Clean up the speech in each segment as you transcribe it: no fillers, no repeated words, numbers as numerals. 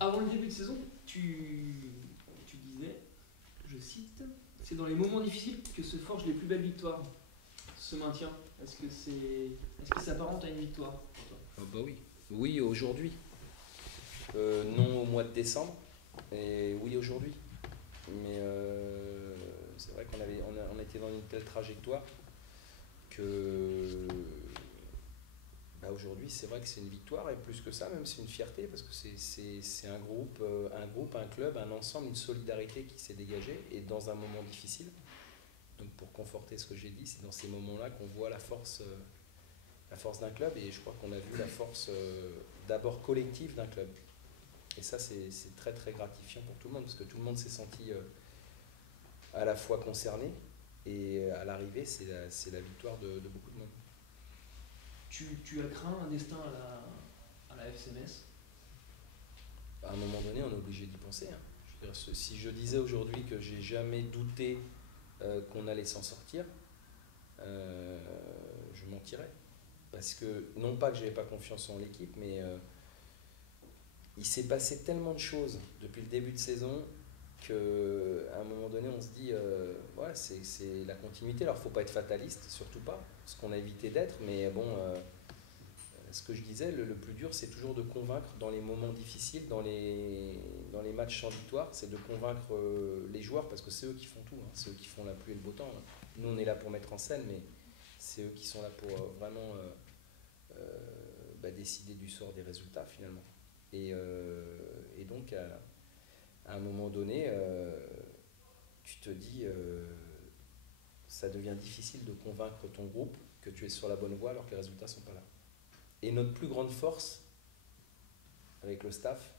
Avant le début de saison, tu disais, je cite, c'est dans les moments difficiles que se forgent les plus belles victoires. Ce maintien, est-ce que ça s'apparente à une victoire pour toi? Ah bah oui. Oui, aujourd'hui. Non au mois de décembre, et oui aujourd'hui. Mais c'est vrai on était dans une telle trajectoire que aujourd'hui c'est vrai que c'est une victoire et plus que ça même c'est une fierté parce que c'est un club, un ensemble, une solidarité qui s'est dégagée et dans un moment difficile. Donc pour conforter ce que j'ai dit, c'est dans ces moments-là qu'on voit la force d'un club et je crois qu'on a vu la force d'abord collective d'un club. Et ça c'est très très gratifiant pour tout le monde parce que tout le monde s'est senti à la fois concerné et à l'arrivée c'est la victoire de beaucoup de monde. Tu as craint un destin à la FC Metz? À un moment donné, on est obligé d'y penser, hein. Je veux dire, si je disais aujourd'hui que j'ai jamais douté qu'on allait s'en sortir, euh, je mentirais. Parce que, non pas que j'avais pas confiance en l'équipe, mais il s'est passé tellement de choses depuis le début de saison qu'à un moment donné, on se dit, ouais, c'est la continuité. Alors, il ne faut pas être fataliste, surtout pas, ce qu'on a évité d'être, mais bon, ce que je disais, le plus dur, c'est toujours de convaincre dans les moments difficiles, dans les matchs sans victoire, c'est de convaincre les joueurs, parce que c'est eux qui font tout, hein, c'est eux qui font la pluie et le beau temps, hein. Nous, on est là pour mettre en scène, mais c'est eux qui sont là pour vraiment décider du sort des résultats, finalement. Et donc, à un moment donné, tu te dis, ça devient difficile de convaincre ton groupe que tu es sur la bonne voie alors que les résultats ne sont pas là. Et notre plus grande force avec le staff,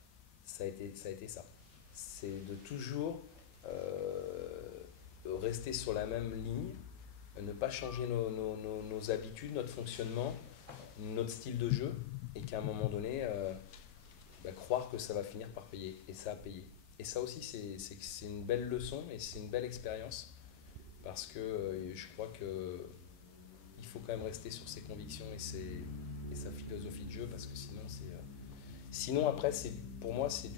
ça a été ça. C'est de toujours rester sur la même ligne, ne pas changer nos habitudes, notre fonctionnement, notre style de jeu, et qu'à un moment donné, croire que ça va finir par payer. Et ça a payé. Et ça aussi, c'est une belle leçon et c'est une belle expérience parce que je crois que il faut quand même rester sur ses convictions et sa philosophie de jeu parce que sinon sinon après pour moi c'est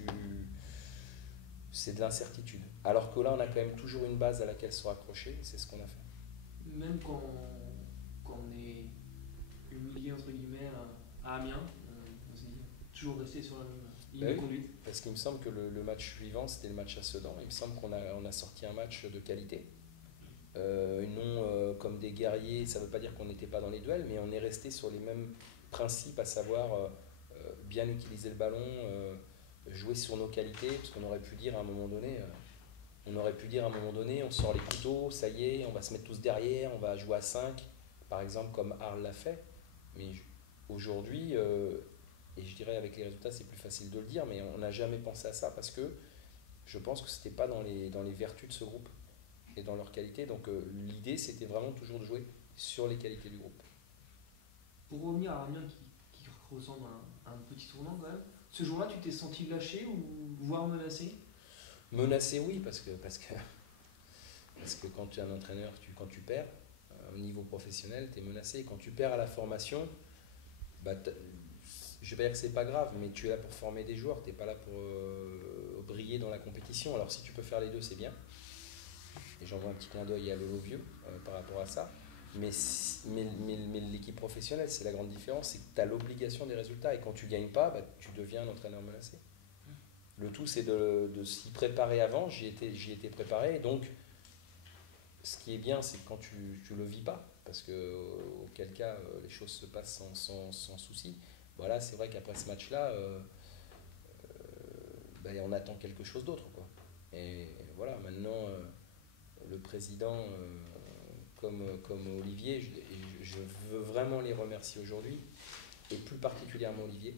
de l'incertitude. Alors que là on a quand même toujours une base à laquelle se raccrocher et c'est ce qu'on a fait. Même quand on est humilié entre guillemets à Amiens, on se dit toujours rester sur la même ligne Ben de oui, conduite. parce qu'il me semble que le match suivant c'était le match à Sedan. Il me semble on a sorti un match de qualité. Non comme des guerriers, ça ne veut pas dire qu'on n'était pas dans les duels, mais on est resté sur les mêmes principes, à savoir bien utiliser le ballon, jouer sur nos qualités, parce qu'on aurait pu dire à un moment donné, on sort les couteaux, ça y est, on va se mettre tous derrière, on va jouer à 5 par exemple, comme Arles l'a fait. Mais aujourd'hui, et je dirais avec les résultats, c'est plus facile de le dire, mais on n'a jamais pensé à ça parce que je pense que c'était pas dans les vertus de ce groupe et dans leur qualité. Donc l'idée, c'était vraiment toujours de jouer sur les qualités du groupe. Pour revenir à Amiens qui ressemble à un petit tournant quand même, ce jour-là tu t'es senti lâché ou voire menacé? Menacé, oui, parce que quand tu es un entraîneur, quand tu perds, au niveau professionnel, tu es menacé. Quand tu perds à la formation, bah, je vais dire que c'est pas grave, mais tu es là pour former des joueurs, tu n'es pas là pour briller dans la compétition. Alors si tu peux faire les deux, c'est bien. Et j'envoie un petit clin d'œil à Lolo Vieux par rapport à ça. Mais l'équipe professionnelle, c'est la grande différence, c'est que tu as l'obligation des résultats. Et quand tu ne gagnes pas, tu deviens un entraîneur menacé. Le tout, c'est de s'y préparer avant. J'y étais préparé. Et donc, ce qui est bien, c'est quand tu ne le vis pas. Parce que, auquel cas, les choses se passent sans souci. Voilà, c'est vrai qu'après ce match-là, on attend quelque chose d'autre, quoi. Et voilà, maintenant, le président, comme Olivier, je veux vraiment les remercier aujourd'hui, et plus particulièrement Olivier,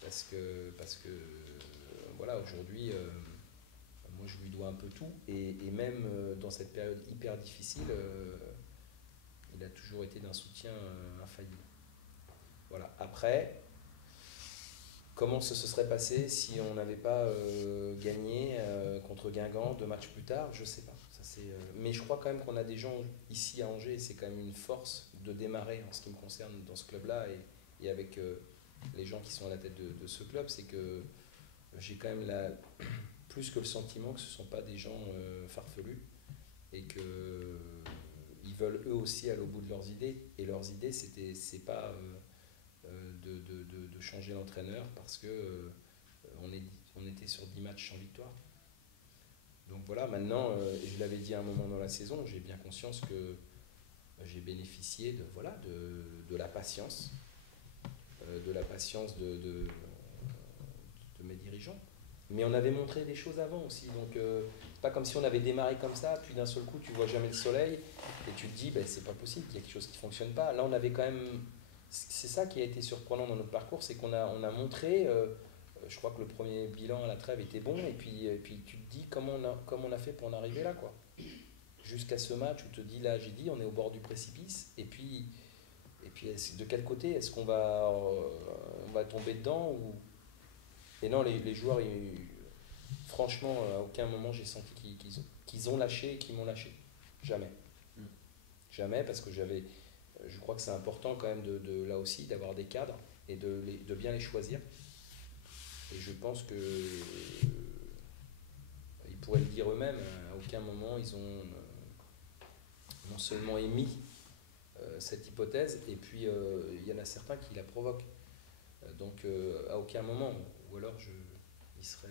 parce que voilà, aujourd'hui, moi je lui dois un peu tout, et même dans cette période hyper difficile, il a toujours été d'un soutien infaillible. Voilà. Après, comment ce se serait passé si on n'avait pas gagné contre Guingamp 2 matchs plus tard? Je sais pas. Mais je crois quand même qu'on a des gens ici à Angers et c'est quand même une force de démarrer en ce qui me concerne dans ce club-là et avec les gens qui sont à la tête de ce club, c'est que j'ai quand même plus que le sentiment que ce ne sont pas des gens farfelus et que ils veulent eux aussi aller au bout de leurs idées. Et leurs idées, c'est pas de changer l'entraîneur parce que on était sur 10 matchs sans victoire. Donc voilà, maintenant, je l'avais dit à un moment dans la saison, j'ai bien conscience que j'ai bénéficié de la patience, de mes dirigeants. Mais on avait montré des choses avant aussi, donc c'est pas comme si on avait démarré comme ça, puis d'un seul coup tu vois jamais le soleil et tu te dis ben, c'est pas possible, il y a quelque chose qui fonctionne pas. Là on avait quand même, c'est ça qui a été surprenant dans notre parcours, c'est on a montré, je crois que le premier bilan à la trêve était bon et puis tu te dis comment on a fait pour en arriver là quoi. Jusqu'à ce match où tu te dis là j'ai dit on est au bord du précipice et puis de quel côté est-ce qu'on on va tomber dedans ou... Et non, les joueurs, franchement, à aucun moment j'ai senti qu'ils ont lâché et qu'ils m'ont lâché. Jamais. Jamais, parce que je crois que c'est important quand même là aussi d'avoir des cadres et de bien les choisir. Et je pense que ils pourraient le dire eux-mêmes, à aucun moment ils ont non seulement émis cette hypothèse, et puis il y en a certains qui la provoquent. Donc à aucun moment, ou alors il serait,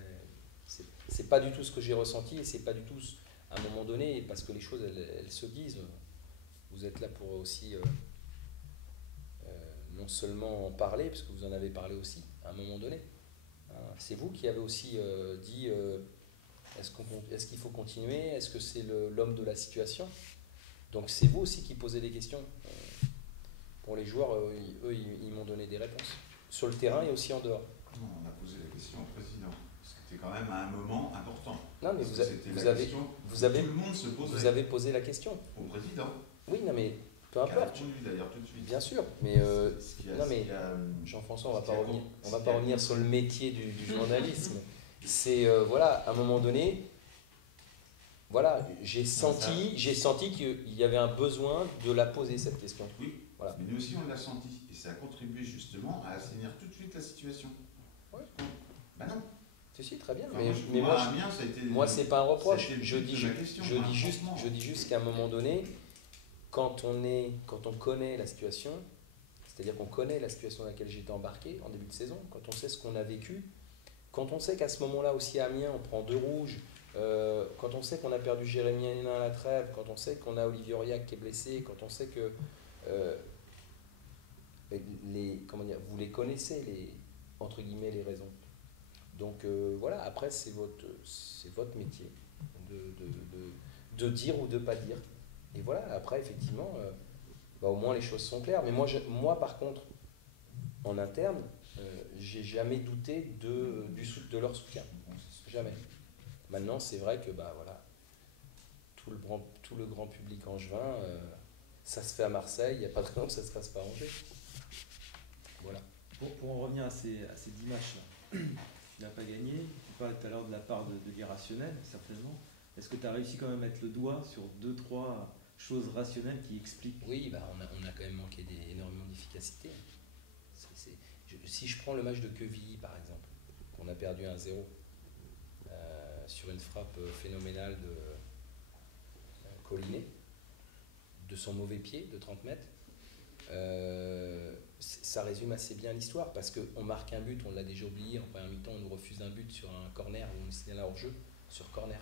c'est pas du tout ce que j'ai ressenti et c'est pas du tout à un moment donné parce que les choses elles se disent. Vous êtes là pour aussi non seulement en parler parce que vous en avez parlé aussi à un moment donné. Hein, c'est vous qui avez aussi dit est-ce qu'il faut continuer, est-ce que c'est l'homme de la situation. Donc c'est vous aussi qui posez des questions. Pour les joueurs, eux ils m'ont donné des réponses sur le terrain et aussi en dehors. Non, on a posé la question au président. C'était quand même à un moment important. Non, mais vous avez posé la question. Au président. Oui, non, mais peu importe. Qui a répondu d'ailleurs tout de suite. Bien sûr, mais Jean-François, on va pas revenir sur le métier du journalisme. C'est voilà, à un moment donné, voilà, j'ai senti qu'il y avait un besoin de la poser cette question. Oui. Voilà. Mais nous aussi on l'a senti et ça a contribué justement à assainir tout de suite la situation. Ouais. Ben non. Si, très bien. Enfin, moi, c'est pas un reproche. Je dis juste qu'à un moment donné, quand on connaît la situation, c'est-à-dire qu'on connaît la situation dans laquelle j'étais embarqué en début de saison, quand on sait ce qu'on a vécu, quand on sait qu'à ce moment-là aussi à Amiens, on prend 2 rouges, quand on sait qu'on a perdu Jérémy Hénin à la trêve, quand on sait qu'on a Olivier Aurillac qui est blessé, quand on sait que vous les connaissez, entre guillemets, les raisons. Donc voilà, après c'est votre métier de dire ou de pas dire. Et voilà, après effectivement, au moins les choses sont claires. Mais moi par contre, en interne, j'ai jamais douté de leur soutien. Jamais. Maintenant, c'est vrai que voilà, tout le grand public angevin, ça se fait à Marseille, il n'y a pas de raison que ça ne se fasse pas à Angers. Voilà. Pour en revenir à ces 10 matchs-là, tu n'as pas gagné. Tu parlais tout à l'heure de la part de l'irrationnel, certainement. Est-ce que tu as réussi quand même à mettre le doigt sur 2-3 choses rationnelles qui expliquent? Oui, on a quand même manqué énormément d'efficacité. Si je prends le match de Quevilly, par exemple, qu'on a perdu 1-0, sur une frappe phénoménale de Collinet, de son mauvais pied de 30 mètres, ça résume assez bien l'histoire parce qu'on marque un but, on l'a déjà oublié, en première mi-temps on nous refuse un but sur un corner où on nous signale hors jeu sur corner,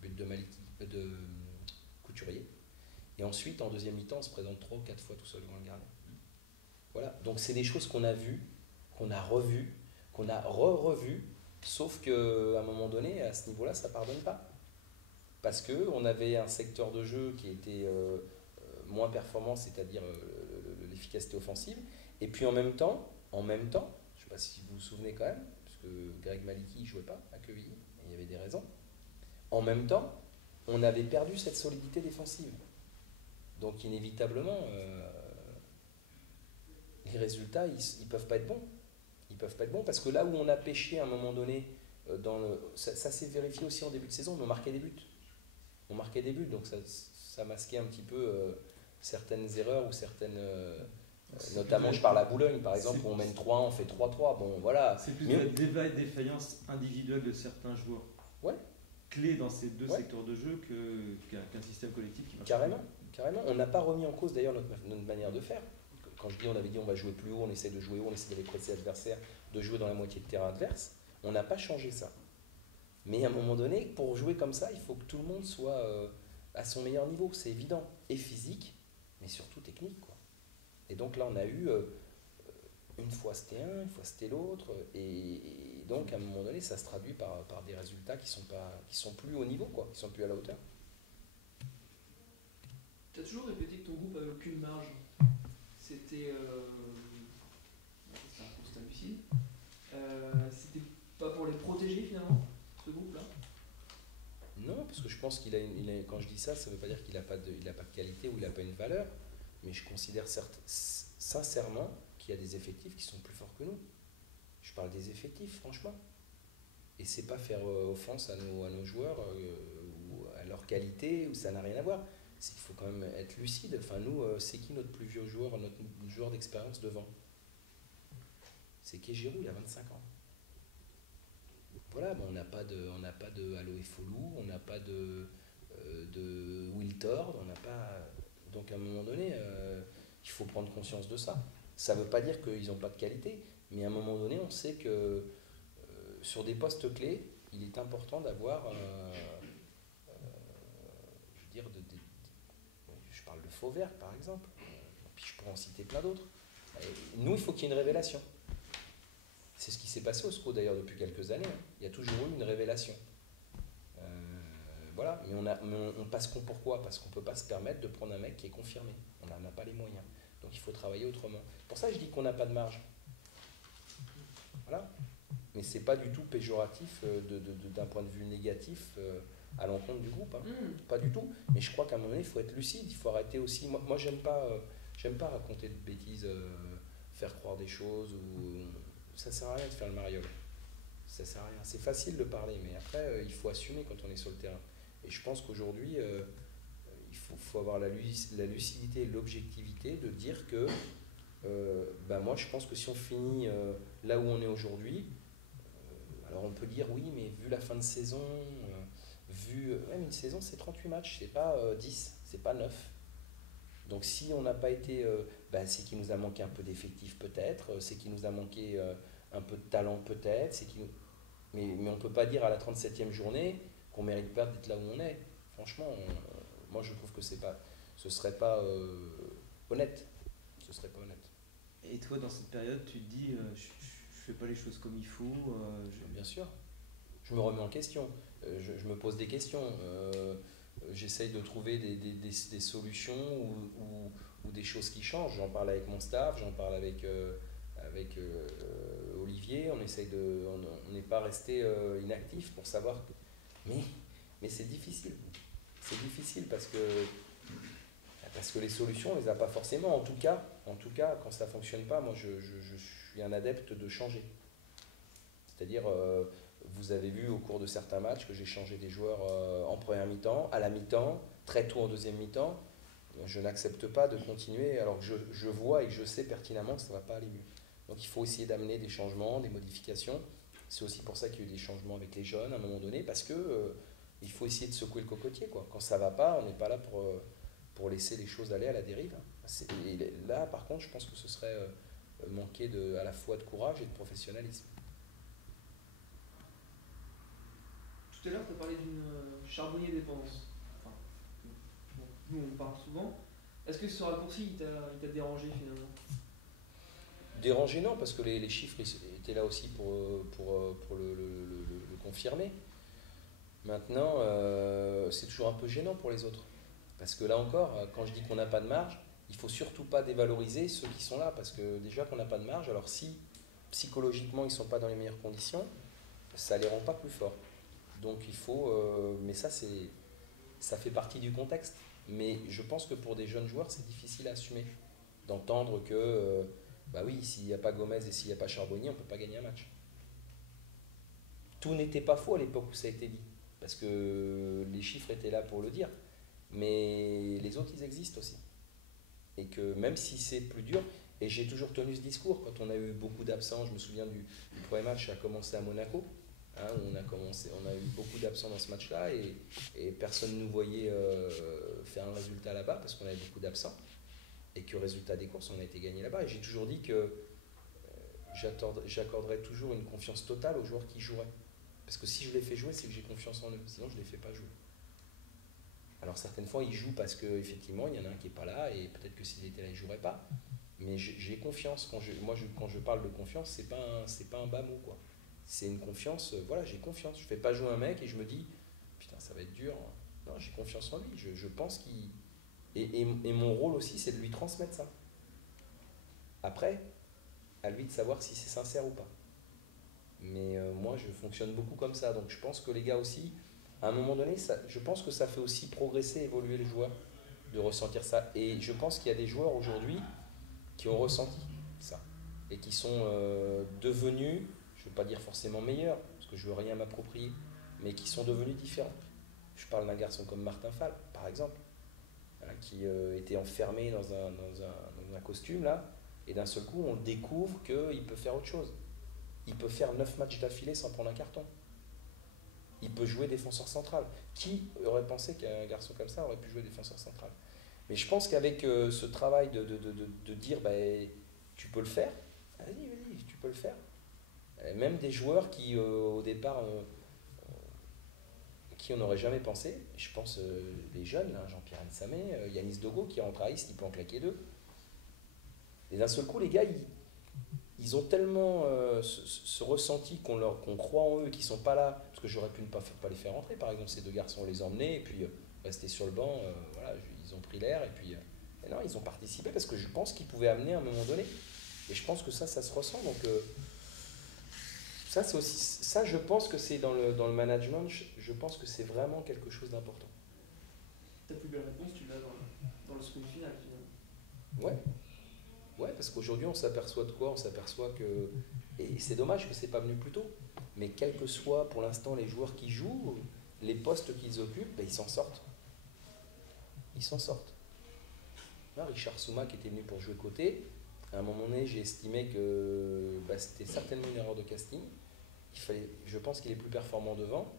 but de Couturier, et ensuite en deuxième mi-temps on se présente 3 ou 4 fois tout seul devant le gardien. Voilà, donc c'est des choses qu'on a vues, qu'on a revues, qu'on a revues, sauf qu'à un moment donné à ce niveau-là ça pardonne pas parce qu'on avait un secteur de jeu qui était moins performant, c'est-à-dire l'efficacité offensive. Et puis en même temps, je ne sais pas si vous vous souvenez quand même, parce que Greg Maliki ne jouait pas à Quevilly, et il y avait des raisons. En même temps, on avait perdu cette solidité défensive. Donc inévitablement, les résultats, ils ne peuvent pas être bons. Ils ne peuvent pas être bons parce que là où on a pêché à un moment donné, ça s'est vérifié aussi en début de saison, mais on marquait des buts. Donc ça masquait un petit peu certaines erreurs ou certaines Notamment, je parle à Boulogne, par exemple, où on mène 3-1, on fait 3-3. Bon, voilà. C'est plus Mais- de la défaillance individuelle de certains joueurs Ouais. clés dans ces deux Ouais. secteurs de jeu qu'un système collectif qui marche. Carrément, carrément. On n'a pas remis en cause d'ailleurs notre manière de faire. Quand je dis on avait dit on va jouer plus haut, on essaie de jouer haut, on essaie d'aller presser l'adversaire, de jouer dans la moitié de terrain adverse, on n'a pas changé ça. Mais à un moment donné, pour jouer comme ça, il faut que tout le monde soit à son meilleur niveau, c'est évident. Et physique, mais surtout technique, quoi. Et donc là, on a eu une fois c'était un, une fois c'était l'autre, et donc à un moment donné, ça se traduit par des résultats qui sont plus au niveau, quoi, qui sont plus à la hauteur. Tu as toujours répété que ton groupe avait aucune marge. C'était un constat lucide. C'était pas pour les protéger finalement, ce groupe-là? Non, parce que je pense quand je dis ça, ça ne veut pas dire qu'il n'a pas de qualité ou il n'a pas une valeur, mais je considère sincèrement qu'il y a des effectifs qui sont plus forts que nous. Je parle des effectifs, franchement. Et c'est pas faire offense à nos joueurs ou à leur qualité, ou ça n'a rien à voir. Il faut quand même être lucide. Enfin, nous, c'est qui notre plus vieux joueur, notre joueur d'expérience devant? C'est Kéjirou, il a 25 ans. Voilà, on n'a pas de Aloé Folou, on n'a pas de Will Tord, on n'a pas. Donc à un moment donné, il faut prendre conscience de ça. Ça ne veut pas dire qu'ils n'ont pas de qualité, mais à un moment donné, on sait que sur des postes clés, il est important d'avoir, je veux dire, je parle de Fauvert par exemple, puis je pourrais en citer plein d'autres. Nous, il faut qu'il y ait une révélation. C'est ce qui s'est passé au SCO d'ailleurs depuis quelques années. Il y a toujours eu une révélation. Voilà, mais on passe pourquoi? Parce qu'on ne peut pas se permettre de prendre un mec qui est confirmé. On n'en a pas les moyens. Donc il faut travailler autrement. Pour ça, je dis qu'on n'a pas de marge. Voilà. Mais ce n'est pas du tout péjoratif d'un point de vue négatif à l'encontre du groupe. Hein. Pas du tout. Mais je crois qu'à un moment donné, il faut être lucide. Il faut arrêter aussi. Moi j'aime pas raconter de bêtises, faire croire des choses. Ça sert à rien de faire le mariole. Ça sert à rien. C'est facile de parler, mais après, il faut assumer quand on est sur le terrain. Et je pense qu'aujourd'hui, il faut avoir la lucidité et l'objectivité de dire que moi, je pense que si on finit là où on est aujourd'hui, alors on peut dire oui, mais vu la fin de saison, même une saison, c'est 38 matchs, c'est pas 10, c'est pas 9. Donc si on n'a pas été, c'est qu'il nous a manqué un peu d'effectifs peut-être, c'est qu'il nous a manqué un peu de talent peut-être, mais on ne peut pas dire à la 37e journée qu'on ne mérite pas d'être là où on est. Franchement, moi je trouve que ce serait pas honnête. Ce serait pas honnête. Et toi, dans cette période, tu te dis, je fais pas les choses comme il faut. Bien sûr. Je me remets en question. Je me pose des questions. J'essaye de trouver des solutions ou des choses qui changent. J'en parle avec mon staff, j'en parle avec Olivier. On n'est pas resté inactif pour savoir. Mais c'est difficile. C'est difficile parce que les solutions, on les a pas forcément. En tout cas, quand ça fonctionne pas, moi je suis un adepte de changer. C'est-à-dire, vous avez vu au cours de certains matchs que j'ai changé des joueurs en première mi-temps, à la mi-temps, très tôt en deuxième mi-temps. Je n'accepte pas de continuer alors que je vois et je sais pertinemment que ça ne va pas aller mieux. Donc il faut essayer d'amener des changements, des modifications. C'est aussi pour ça qu'il y a eu des changements avec les jeunes à un moment donné, parce que il faut essayer de secouer le cocotier, quoi. Quand ça ne va pas, on n'est pas là pour laisser les choses aller à la dérive. Et là, par contre, je pense que ce serait manquer à la fois de courage et de professionnalisme. Tout à l'heure, tu as parlé d'une charbonnier dépendance. Enfin, nous, on parle souvent. Est-ce que ce raccourci, il t'a dérangé finalement? Dérangé, non, parce que les chiffres étaient là aussi pour le confirmer. Maintenant, c'est toujours un peu gênant pour les autres. Parce que là encore, quand je dis qu'on n'a pas de marge, il ne faut surtout pas dévaloriser ceux qui sont là. Parce que déjà qu'on n'a pas de marge, alors si psychologiquement ils ne sont pas dans les meilleures conditions, ça ne les rend pas plus forts. Donc il faut... mais ça fait partie du contexte. Mais je pense que pour des jeunes joueurs, c'est difficile à assumer. D'entendre que, oui, s'il n'y a pas Gomez et s'il n'y a pas Charbonnier, on ne peut pas gagner un match. Tout n'était pas faux à l'époque où ça a été dit. Parce que les chiffres étaient là pour le dire. Mais les autres, ils existent aussi. Et que même si c'est plus dur, Et j'ai toujours tenu ce discours quand on a eu beaucoup d'absents. Je me souviens du premier match a commencé à Monaco. Hein, on a eu beaucoup d'absents dans ce match-là et personne ne nous voyait faire un résultat là-bas parce qu'on avait beaucoup d'absents et qu'au résultat des courses, on a été gagné là-bas. Et j'ai toujours dit que j'accorderais toujours une confiance totale aux joueurs qui joueraient. Parce que si je les fais jouer, c'est que j'ai confiance en eux. Sinon, je ne les fais pas jouer. Alors certaines fois, ils jouent parce qu'effectivement, il y en a un qui n'est pas là et peut-être que s'il était là, il ne jouerait pas. Mais j'ai confiance. Quand je parle de confiance, c'est pas un bas mot, quoi. C'est une confiance, voilà, j'ai confiance. Je ne fais pas jouer un mec et je me dis, putain, ça va être dur. Non, j'ai confiance en lui. Je pense qu'il... Et mon rôle aussi, c'est de lui transmettre ça. Après, à lui de savoir si c'est sincère ou pas. Mais moi, je fonctionne beaucoup comme ça. Donc je pense que les gars aussi, à un moment donné, je pense que ça fait aussi progresser, évoluer les joueurs, de ressentir ça. Et je pense qu'il y a des joueurs aujourd'hui qui ont ressenti ça. Et qui sont devenus, je ne veux pas dire forcément meilleurs, parce que je ne veux rien m'approprier, mais qui sont devenus différents. Je parle d'un garçon comme Martin Fall, par exemple, hein, qui était enfermé dans un costume, là, et d'un seul coup, on le découvre qu'il peut faire autre chose. Il peut faire 9 matchs d'affilée sans prendre un carton. Il peut jouer défenseur central. Qui aurait pensé qu'un garçon comme ça aurait pu jouer défenseur central? Mais je pense qu'avec ce travail de dire bah, tu peux le faire, vas-y, tu peux le faire. Même des joueurs qui au départ qui on n'aurait jamais pensé, je pense les jeunes, là, Jean-Pierre Nsamé, Yanis Dogo qui rentre à Nice, il peut en claquer 2. Et d'un seul coup, les gars, ils ont tellement ce ressenti qu'on croit en eux, qu'ils ne sont pas là, parce que j'aurais pu ne pas les faire rentrer, par exemple, ces 2 garçons, les emmener, et puis rester sur le banc, voilà, ils ont pris l'air, et puis et non, ils ont participé, parce que je pense qu'ils pouvaient amener à un moment donné. Et je pense que ça se ressent, donc ça, c'est aussi, ça, je pense que c'est dans le management, je pense que c'est vraiment quelque chose d'important. Ta plus belle réponse, tu l'as dans le sprint final, finalement. Ouais, parce qu'aujourd'hui, on s'aperçoit de quoi? On s'aperçoit que... Et c'est dommage que c'est pas venu plus tôt. Mais quels que soient, pour l'instant, les joueurs qui jouent, les postes qu'ils occupent, ben, ils s'en sortent. Ils s'en sortent. Là, Richard Souma, qui était venu pour jouer côté, à un moment donné, j'ai estimé que bah, c'était certainement une erreur de casting. Je pense qu'il est plus performant devant.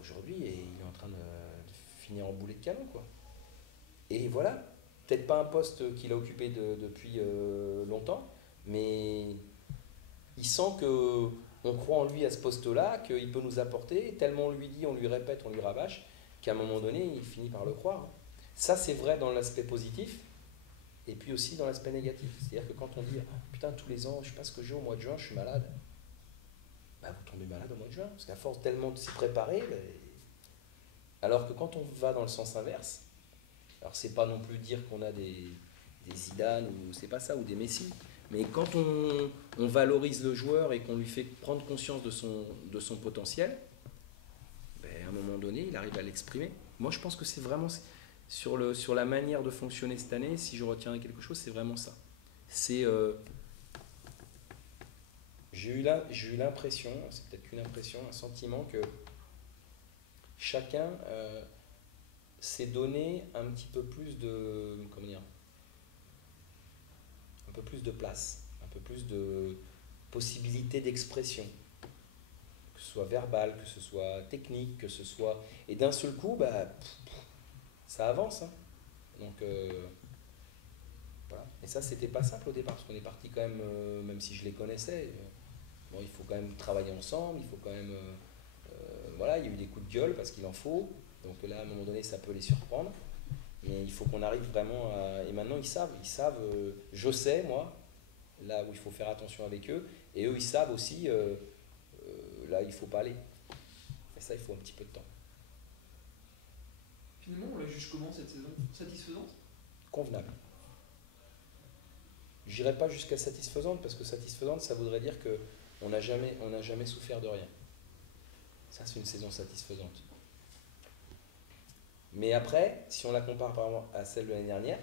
Aujourd'hui, il est en train de finir en boulet de canon, quoi. Et voilà. Peut-être pas un poste qu'il a occupé depuis longtemps, mais il sent qu'on croit en lui à ce poste-là, qu'il peut nous apporter, tellement on lui dit, on lui répète, on lui rabâche, qu'à un moment donné, il finit par le croire. Ça, c'est vrai dans l'aspect positif, et puis aussi dans l'aspect négatif. C'est-à-dire que quand on dit « Putain, tous les ans, je sais pas ce que j'ai au mois de juin, je suis malade », bah, vous tombez malade au mois de juin, parce qu'à force tellement de s'y préparer, bah, alors que quand on va dans le sens inverse, alors c'est pas non plus dire qu'on a des Zidane ou c'est pas ça, ou des Messi, mais quand on valorise le joueur et qu'on lui fait prendre conscience de son potentiel, ben à un moment donné, il arrive à l'exprimer. Moi, je pense que c'est vraiment sur la manière de fonctionner cette année, si je retiens quelque chose, c'est vraiment ça. C'est j'ai eu l'impression, c'est peut-être qu'une impression, un sentiment que chacun s'est donné un petit peu plus de, comment dire, un peu plus de place, un peu plus de possibilité d'expression, que ce soit verbal, que ce soit technique, que ce soit... Et d'un seul coup, bah, ça avance. Hein. Donc, voilà. Et ça, c'était pas simple au départ, parce qu'on est parti quand même, même si je les connaissais, bon, il faut quand même travailler ensemble, il faut quand même... voilà, il y a eu des coups de gueule, parce qu'il en faut. Donc là, à un moment donné, ça peut les surprendre. Mais il faut qu'on arrive vraiment à... Et maintenant, ils savent, je sais, moi, là où il faut faire attention avec eux. Et eux, ils savent aussi, là, il ne faut pas aller. Et ça, il faut un petit peu de temps. Finalement, on la juge comment cette saison? Satisfaisante? Convenable. Je n'irai pas jusqu'à satisfaisante, parce que satisfaisante, ça voudrait dire qu'on n'a jamais souffert de rien. Ça, c'est une saison satisfaisante. Mais après, si on la compare par exemple à celle de l'année dernière,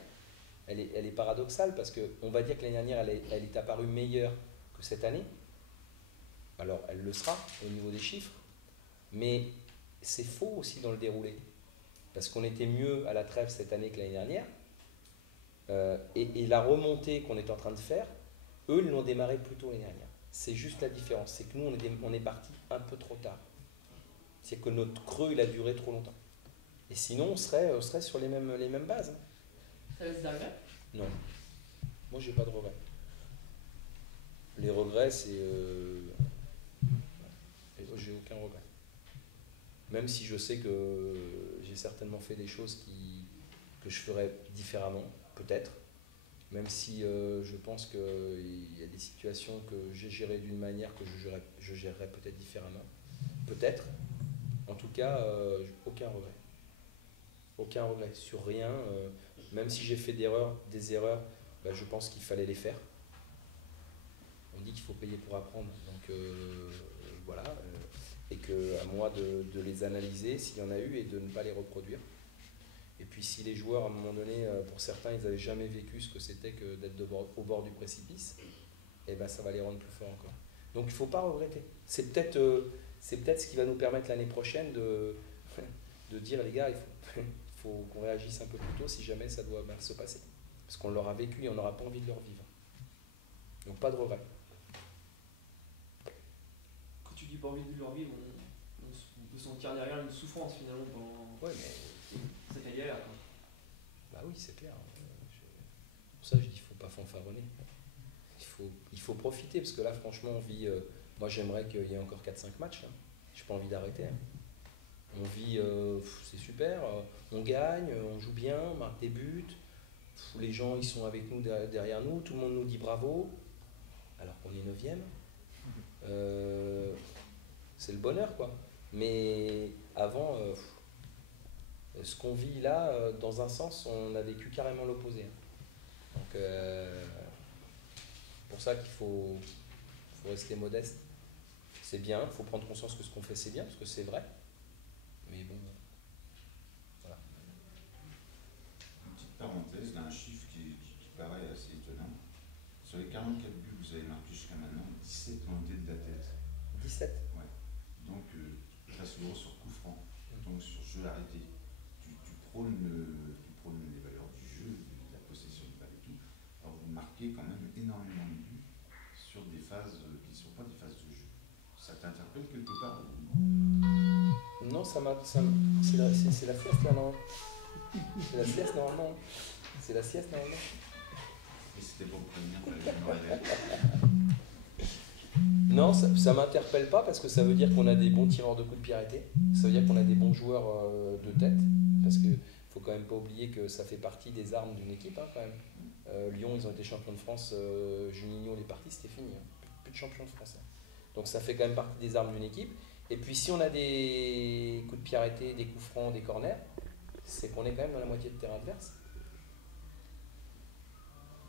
elle est paradoxale, parce qu'on va dire que l'année dernière, elle est apparue meilleure que cette année. Alors, elle le sera au niveau des chiffres, mais c'est faux aussi dans le déroulé, parce qu'on était mieux à la trêve cette année que l'année dernière, et la remontée qu'on est en train de faire, Eux, ils l'ont démarré plus tôt l'année dernière. C'est juste la différence. C'est que nous, on est parti un peu trop tard. C'est que notre creux, il a duré trop longtemps. Et sinon, on serait sur les mêmes bases. Ça laisse des regrets? Non. Moi, j'ai pas de regrets. Les regrets, c'est... j'ai aucun regret. Même si je sais que j'ai certainement fait des choses que je ferais différemment, peut-être. Même si je pense qu'il y a des situations que j'ai gérées d'une manière que je gérerais peut-être différemment. Peut-être. En tout cas, aucun regret. Aucun regret sur rien. Même si j'ai fait des erreurs, bah, je pense qu'il fallait les faire. On dit qu'il faut payer pour apprendre. Donc voilà. Et qu'à moi de les analyser s'il y en a eu et de ne pas les reproduire. Et puis si les joueurs, à un moment donné, pour certains, ils n'avaient jamais vécu ce que c'était que d'être au bord du précipice, et ben ça va les rendre plus forts encore. Donc il ne faut pas regretter. C'est peut-être ce qui va nous permettre l'année prochaine de dire, les gars, il faut qu'on réagisse un peu plus tôt si jamais ça doit mal se passer. Parce qu'on l'aura vécu et on n'aura pas envie de le revivre. Donc pas de regret. Quand tu dis pas envie de le revivre, on peut sentir derrière une souffrance finalement pendant Ouais, mais... cette galère. Quoi. Bah oui, c'est clair. Pour ça, je dis, il ne faut pas fanfaronner. Il faut profiter, parce que là, franchement, on vit... moi, j'aimerais qu'il y ait encore 4-5 matchs. Hein. Je n'ai pas envie d'arrêter. Hein. On vit... c'est super. On gagne, on joue bien, on marque des buts. Les gens, ils sont avec nous, derrière nous. Tout le monde nous dit bravo. Alors qu'on est 9e. C'est le bonheur, quoi. Mais avant... ce qu'on vit là, dans un sens, on a vécu carrément l'opposé. Donc, pour ça qu'il faut rester modeste. C'est bien, il faut prendre conscience que ce qu'on fait, c'est bien, parce que c'est vrai. Mais bon, voilà. Une petite parenthèse, là, un chiffre qui paraît assez étonnant. Sur les 44 buts que vous avez marqués jusqu'à maintenant, 17 ont été de la tête. 17. Ouais. Donc, très souvent sur coup franc, donc sur jeu arrêté. Tu prônes les valeurs du jeu, de la possession de balle et tout. Alors vous marquez quand même énormément de buts sur des phases qui ne sont pas des phases de jeu. Ça t'interpelle quelque part? Non, c'est la sieste là, non? C'est la sieste normalement. C'est la sieste normalement. Et c'était pour me prévenir que je me réveille. Non, ça ne m'interpelle pas parce que ça veut dire qu'on a des bons tireurs de coups de pied arrêtés. Ça veut dire qu'on a des bons joueurs de tête. Parce qu'il ne faut quand même pas oublier que ça fait partie des armes d'une équipe, hein, quand même. Lyon, ils ont été champions de France. Juninho, il est parti, c'était fini. Hein. Plus de champions de France. Hein. Donc ça fait quand même partie des armes d'une équipe. Et puis si on a des coups de pied arrêtés, des coups francs, des corners, c'est qu'on est quand même dans la moitié de terrain adverse.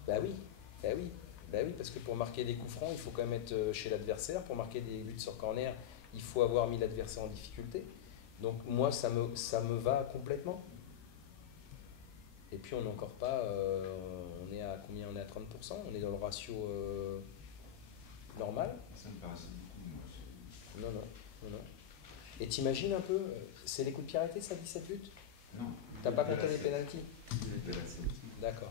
Bah oui, bah oui. Bah oui, parce que pour marquer des coups francs, il faut quand même être chez l'adversaire. Pour marquer des buts sur corner, il faut avoir mis l'adversaire en difficulté. Donc moi, ça me va complètement. Et puis on n'est encore pas... on est à combien? On est à 30%. On est dans le ratio normal. Ça me paraissait beaucoup, moi. Non. Et t'imagines un peu, c'est les coups de pied arrêtés, ça, 17 buts? Non. T'as pas compté les pénaltys? D'accord.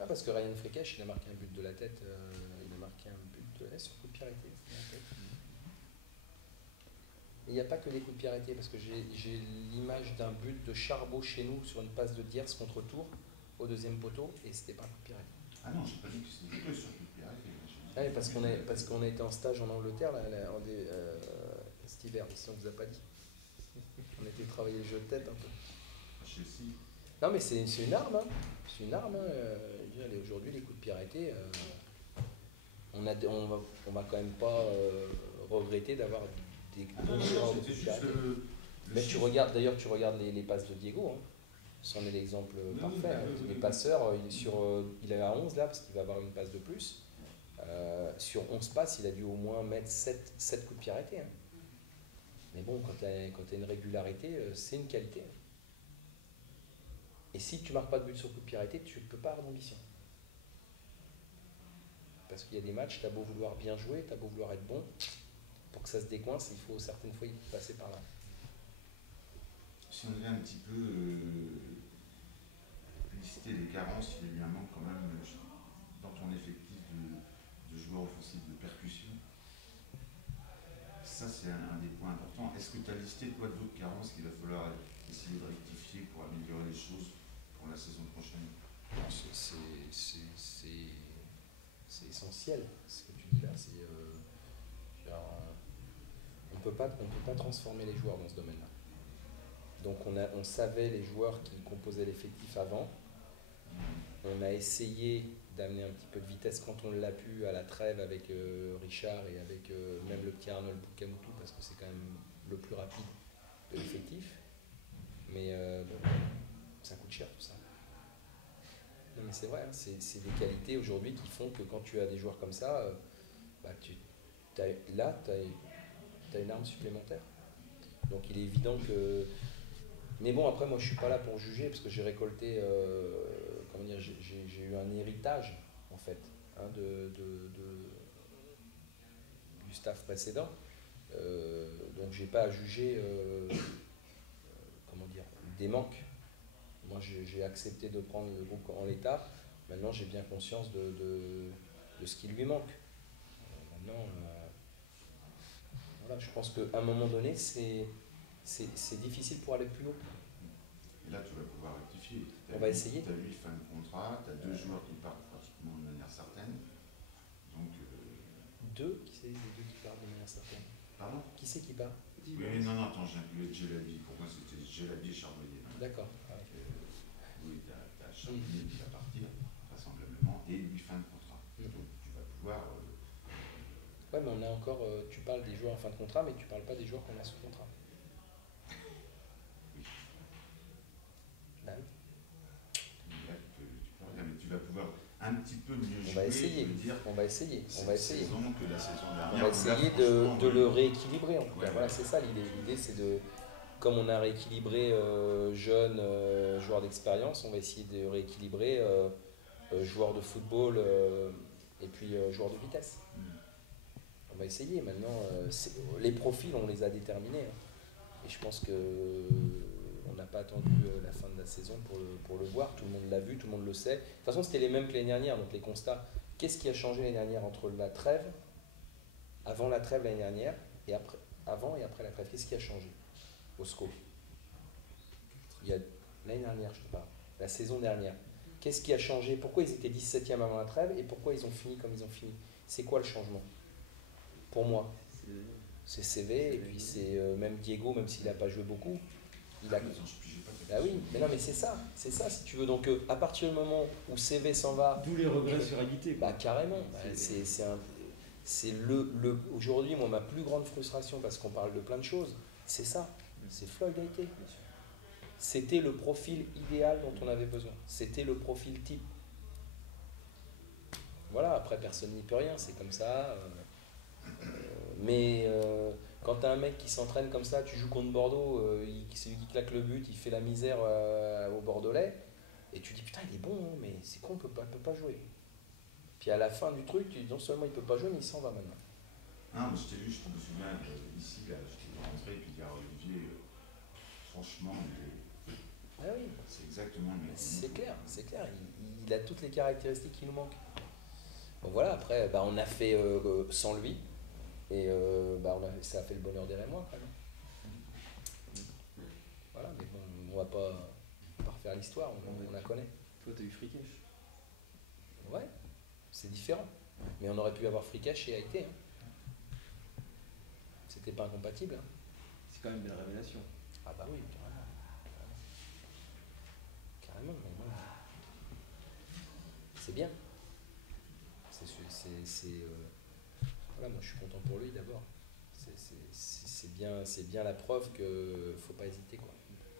Ah, parce que Ryan Frikesh, il a marqué un but de la tête, il a marqué un but de la tête sur coup de pied arrêté. Il n'y a pas que des coups de pied arrêtés, parce que j'ai l'image d'un but de Charbot chez nous sur une passe de Diers contre Tours au deuxième poteau, et c'était pas un coup de pied arrêté. Ah non, j'ai pas dit que c'était que sur coup de pied arrêté. Ah oui, parce qu'on a été en stage en Angleterre cet hiver, ici on ne vous a pas dit. On a été travailler le jeu de tête un peu. Chelsea. Non mais c'est une arme, hein. C'est une arme. Aujourd'hui, les coups de pied arrêtés, on va quand même pas regretter d'avoir des bons tireurs de coups de pied arrêtés. Mais tu regardes les passes de Diego, hein. C'en est l'exemple parfait. Hein. Les passeurs, il est à 11 là, parce qu'il va avoir une passe de plus. Sur 11 passes, il a dû au moins mettre 7 coups de pied arrêtés. Hein. Mais bon, quand tu as une régularité, c'est une qualité. Et si tu ne marques pas de but sur coup de pied arrêté, tu ne peux pas avoir d'ambition. Parce qu'il y a des matchs, tu as beau vouloir bien jouer, tu as beau vouloir être bon, pour que ça se décoince, il faut certaines fois y passer par là. Si on devait un petit peu cité les carences, il y a eu un manque quand même dans ton effectif de joueurs offensifs de percussion. Ça, c'est un des points importants. Est-ce que tu as listé, toi, d'autres carences qu'il va falloir essayer de rectifier pour améliorer les choses pour la saison prochaine? C'est essentiel ce que tu dis là. On peut pas transformer les joueurs dans ce domaine-là. Donc on savait les joueurs qui composaient l'effectif avant. On a essayé d'amener un petit peu de vitesse quand on l'a pu à la trêve avec Richard et avec même le petit Arnold Boukamoutou parce que c'est quand même le plus rapide de l'effectif. Mais bon, ça coûte cher tout ça. Non mais c'est vrai, hein, c'est des qualités aujourd'hui qui font que quand tu as des joueurs comme ça, bah tu as une arme supplémentaire. Donc il est évident que... Mais bon, après moi je suis pas là pour juger parce que j'ai récolté, comment dire, j'ai eu un héritage en fait hein, du staff précédent. Donc j'ai pas à juger comment dire, des manques. Moi j'ai accepté de prendre le groupe en l'état. Maintenant j'ai bien conscience de ce qui lui manque. Maintenant, voilà, je pense qu'à un moment donné c'est difficile pour aller plus haut. Et là, tu vas pouvoir rectifier. On va essayer. Tu as 8 fins de contrat, tu as 2 joueurs qui partent pratiquement de manière certaine. Donc, Deux? Qui c'est les deux qui partent de manière certaine? Pardon? Qui c'est qui part? Oui, non, attends, j'ai inclus Gelabi. Pour moi, c'était Gelabi et Charbonnier. D'accord. Oui, tu as Charbonnier qui va partir, vraisemblablement, et 8 fins de contrat. Donc, tu vas pouvoir... Ouais, mais on a encore... tu parles des joueurs en fin de contrat, mais tu parles pas des joueurs qu'on a sous contrat. Tu vas pouvoir un petit peu mieux jouer. On va essayer. On va essayer. Que la saison dernière. On va essayer de le rééquilibrer en tout cas. Ouais, voilà, c'est ça l'idée. L'idée c'est de, comme on a rééquilibré jeunes joueurs d'expérience, on va essayer de rééquilibrer joueurs de football et puis joueurs de vitesse. On va essayer. Maintenant, les profils, on les a déterminés. Hein. Et je pense que on n'a pas attendu la fin de la saison pour le voir. Tout le monde l'a vu, tout le monde le sait. De toute façon, c'était les mêmes que l'année dernière. Donc les constats. Qu'est-ce qui a changé l'année dernière entre la trêve, avant la trêve l'année dernière, et après, avant et après la trêve? Qu'est-ce qui a changé au SCO? Il y a l'année dernière, je ne sais pas. La saison dernière. Qu'est-ce qui a changé? Pourquoi ils étaient 17e avant la trêve et pourquoi ils ont fini comme ils ont fini? C'est quoi le changement? Pour moi, c'est CV et puis c'est même Diego, même s'il n'a pas joué beaucoup. Ah oui, mais non, mais c'est ça, si tu veux. Donc, à partir du moment où CV s'en va. D'où les regrets sur Haïti. Bah, carrément. C'est aujourd'hui, moi, ma plus grande frustration, parce qu'on parle de plein de choses, c'est ça. C'est Floyd Haïti. C'était le profil idéal dont on avait besoin. C'était le profil type. Voilà, après, personne n'y peut rien, c'est comme ça. Mais. Quand tu as un mec qui s'entraîne comme ça, tu joues contre Bordeaux, c'est lui qui claque le but, il fait la misère au Bordelais, et tu dis putain il est bon, hein, mais c'est con, il peut pas jouer. Puis à la fin du truc, non seulement il peut pas jouer, mais il s'en va maintenant. Non, mais je t'ai vu, je me souviens ici, là, je t'ai rentré, puis il y a Olivier, franchement, ah oui. C'est exactement le même. C'est clair, il a toutes les caractéristiques qui nous manquent. Donc voilà, après on a fait sans lui. Et ça a fait le bonheur des Rémois quand même. Voilà, mais bon, on va pas refaire l'histoire, on la connaît. Toi, tu as eu Frikesh. Ouais, c'est différent. Mais on aurait pu avoir Frikesh et Haïté. Hein. C'était pas incompatible. Hein. C'est quand même une belle révélation. Ah bah oui, carrément. C'est bien. Voilà, moi je suis content pour lui d'abord. C'est bien la preuve qu'il ne faut pas hésiter. Quoi.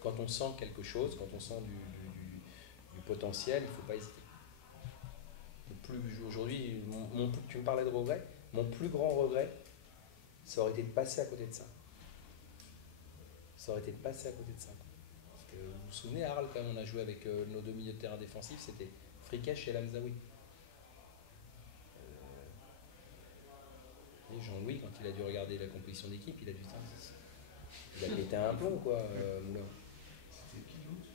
Quand on sent quelque chose, quand on sent du potentiel, il ne faut pas hésiter. Aujourd'hui, tu me parlais de regret. Mon plus grand regret, ça aurait été de passer à côté de ça. Parce que vous vous souvenez, Arles, quand on a joué avec nos deux milieux de terrain défensifs, c'était Frikesh et Lamzaoui. Et Jean-Louis, quand il a dû regarder la composition d'équipe, il a dû pété un plomb, quoi, Moulin. C'était qui l'autre?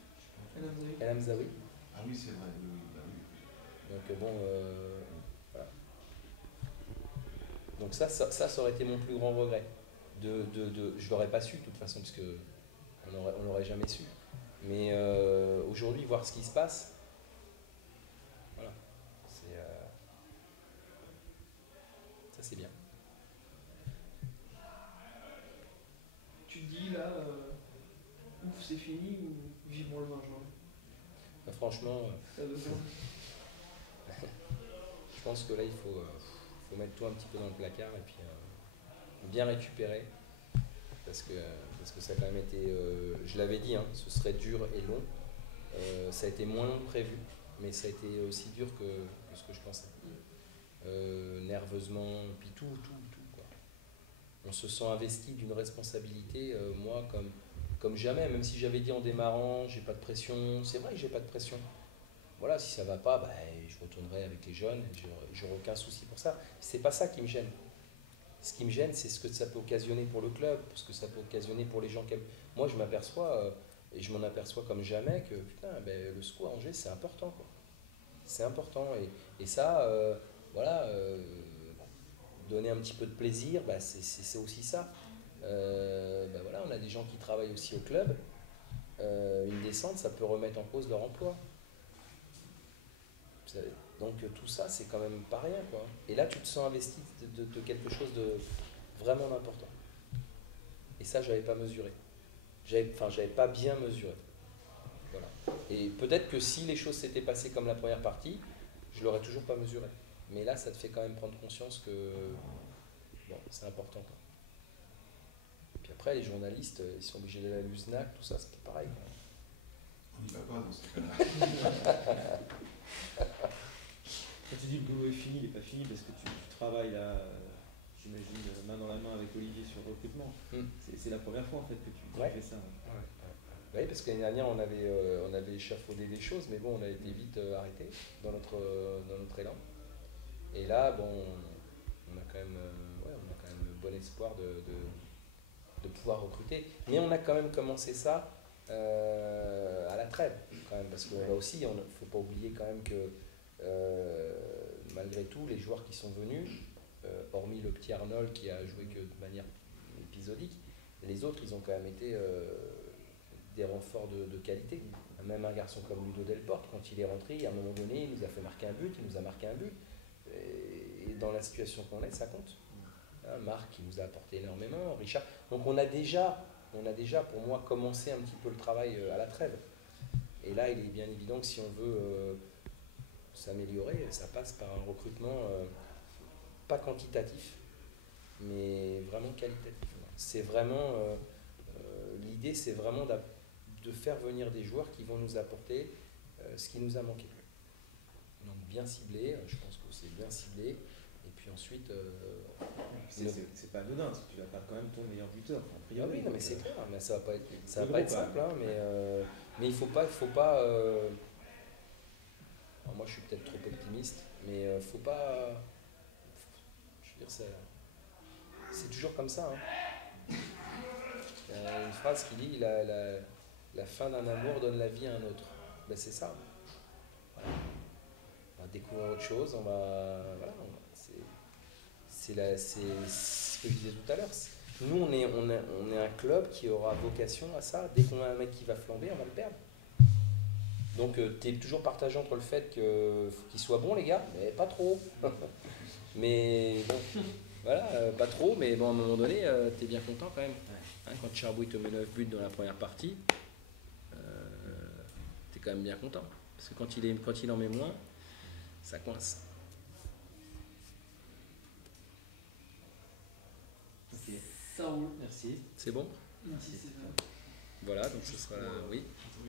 El Hamzaoui. Ah oui, c'est vrai, oui, oui, bah oui. Donc bon, voilà. Donc ça aurait été mon plus grand regret. Je l'aurais pas su de toute façon, parce que on l'aurait jamais su. Mais aujourd'hui, voir ce qui se passe, voilà, ça c'est bien. Tu te dis là, ouf, c'est fini ou vivement le 20 juin? Franchement, T'as besoin. je pense que là, il faut mettre tout un petit peu dans le placard et puis bien récupérer. Parce que ça a quand même été, je l'avais dit, hein, ce serait dur et long. Ça a été moins long que prévu, mais ça a été aussi dur que ce que je pensais. Nerveusement, puis tout, quoi. On se sent investi d'une responsabilité, moi, comme jamais, même si j'avais dit en démarrant, j'ai pas de pression, c'est vrai que j'ai pas de pression. Voilà, si ça va pas, bah, je retournerai avec les jeunes, j'aurai aucun souci pour ça. C'est pas ça qui me gêne. Ce qui me gêne, c'est ce que ça peut occasionner pour le club, ce que ça peut occasionner pour les gens qui aiment. Moi, je m'aperçois, et je m'en aperçois comme jamais, que putain, ben, le SCO à Angers, c'est important, quoi. C'est important. Et ça, voilà, donner un petit peu de plaisir, bah, c'est aussi ça. Bah, voilà, on a des gens qui travaillent aussi au club. Une descente, ça peut remettre en cause leur emploi. Donc tout ça, c'est quand même pas rien, quoi. Et là, tu te sens investi de quelque chose de vraiment important. Et ça, j'avais pas mesuré. J'avais pas bien mesuré. Voilà. Et peut-être que si les choses s'étaient passées comme la première partie, je l'aurais toujours pas mesuré. Mais là, ça te fait quand même prendre conscience que bon, c'est important, quoi. Et puis après, les journalistes, ils sont obligés d'aller à l'USNAC, tout ça, c'est pas pareil, quoi. On n'y va pas dans ce cas-là. Quand tu dis le boulot est fini, il n'est pas fini parce que tu travailles là, j'imagine, main dans la main avec Olivier sur le recrutement. C'est la première fois en fait que tu fais ça. Ouais. Oui, parce que l'année dernière, on avait échafaudé des choses, mais bon, on a été vite arrêté dans notre élan. Et là, bon, on a quand même bon espoir de pouvoir recruter. Mais on a quand même commencé ça à la trêve, quand même, parce que là aussi, il ne faut pas oublier quand même que malgré tout, les joueurs qui sont venus, hormis le petit Arnold qui a joué que de manière épisodique, les autres, ils ont quand même été des renforts de qualité. Même un garçon comme Ludo Delporte, quand il est rentré, à un moment donné, il nous a fait marquer un but, il nous a marqué un but. Et dans la situation qu'on est, ça compte. Hein, Marc qui nous a apporté énormément, Richard. Donc on a déjà, pour moi, commencé un petit peu le travail à la trêve. Et là, il est bien évident que si on veut s'améliorer, ça passe par un recrutement pas quantitatif, mais vraiment qualitatif. C'est vraiment l'idée, c'est vraiment de faire venir des joueurs qui vont nous apporter ce qui nous a manqué. Donc bien ciblé, je pense que c'est bien ciblé. Et puis ensuite, c'est pas anodin, tu vas pas quand même ton meilleur buteur. Ah oui, non, mais c'est clair, mais ça va pas être simple, hein, mais il faut pas. Alors moi, je suis peut-être trop optimiste, mais faut pas. Je veux dire, c'est toujours comme ça. Hein. Il y a une phrase qui dit la fin d'un amour donne la vie à un autre. Ben, c'est ça. Voilà. On va découvrir autre chose. Voilà, c'est ce que je disais tout à l'heure. Nous, on est un club qui aura vocation à ça. Dès qu'on a un mec qui va flamber, on va le perdre. Donc, tu es toujours partagé entre le fait qu'il soit bon, les gars, mais pas trop. Mais bon, voilà, pas trop, mais bon, à un moment donné, tu es bien content quand même. Hein, quand Charbouille te met 9 buts dans la première partie, tu es quand même bien content. Parce que quand il en met moins, ça coince. Ok, Ça roule. merci. C'est bon? Merci, c'est ça. Voilà, donc ce sera. Oui.